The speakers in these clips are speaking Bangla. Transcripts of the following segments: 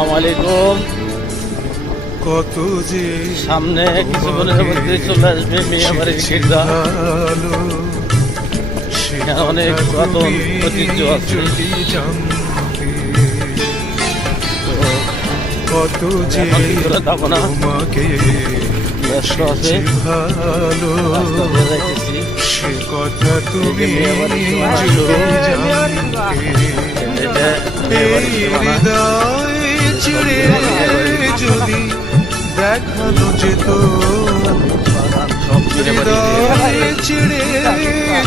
আসসালামু আলাইকুম। কত যে সামনে কিছুক্ষণের মধ্যে চলে আসবে মিয়াবাড়ির গির্জা। এখানে অনেক পুরাতন ঐতিহ্য আছে। কত যে তোমাকে ব্যস্ত আছে, ভালো রাস্তা দিয়ে যাইতেছি। সে কথা তুমি হৃদয় চিড়ে যদি দেখানো যেত, হৃদয় চিড়ে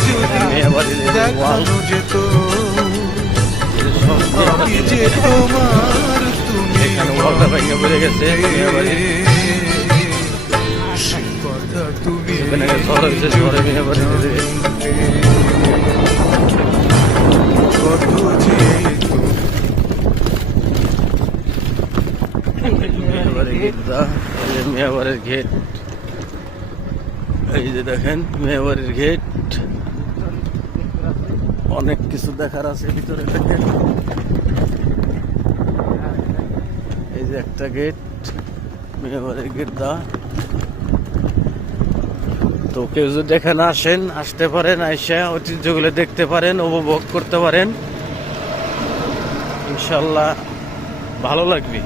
যদি দেখানো যেত, আমি যে তোমার তুমি এখানে ওয়ালটা ভেঙে পড়ে গেছে মিয়াবাড়ির। সে কথা তুমি এখানে শহর হয়েছে, শহরে মিয়াবাড়ি কত যে মিয়াবাড়ির গির্জা। এই যে মিয়াবাড়ির গেট, এই যে দেখেন মিয়াবাড়ির গেট। অনেক কিছু দেখার আছে ভিতরে। দেখেন এই যে একটা গেট, মিয়াবাড়ির গির্জা। তো কেউ যদি এখানে আসেন, আসতে পারেন, আইসা ঐতিহ্যগুলো দেখতে পারেন, উপভোগ করতে পারেন, ইনশাল্লাহ ভালো লাগবে।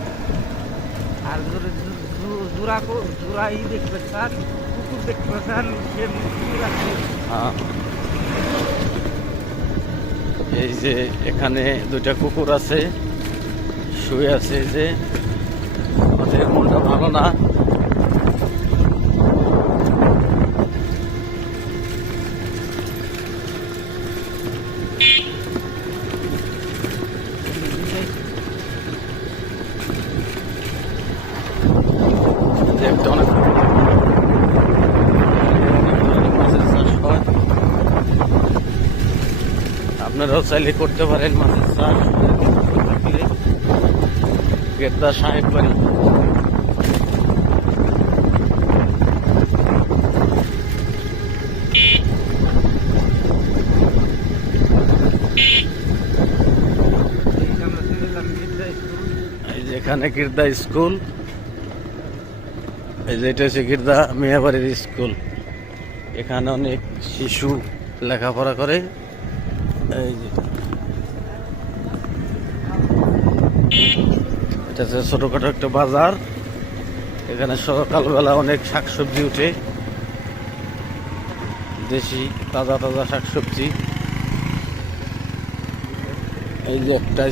আর জোড়াই দেখবে স্যার, কুকুর দেখবে স্যার। হ্যাঁ, এই যে এখানে দুইটা কুকুর আছে, শুয়ে আছে। এই যে ওদের মনটা ভালো না। একটা অনেক মাছের চাষ হয়, আপনারাও চাইলে করতে পারেন মাছের চাষ। গেদ্দা সাহেব বাড়ি। এই যে এখানে গির্দা স্কুল। এই যে এটা হচ্ছে গির্দা মিয়াবাড়ির স্কুল। এখানে অনেক শিশু লেখাপড়া করে। এই যে এটা হচ্ছে ছোটখাটো একটা বাজার। এখানে সকালবেলা অনেক শাকসবজি উঠে, দেশি তাজা তাজা শাকসবজি। এই যে একটা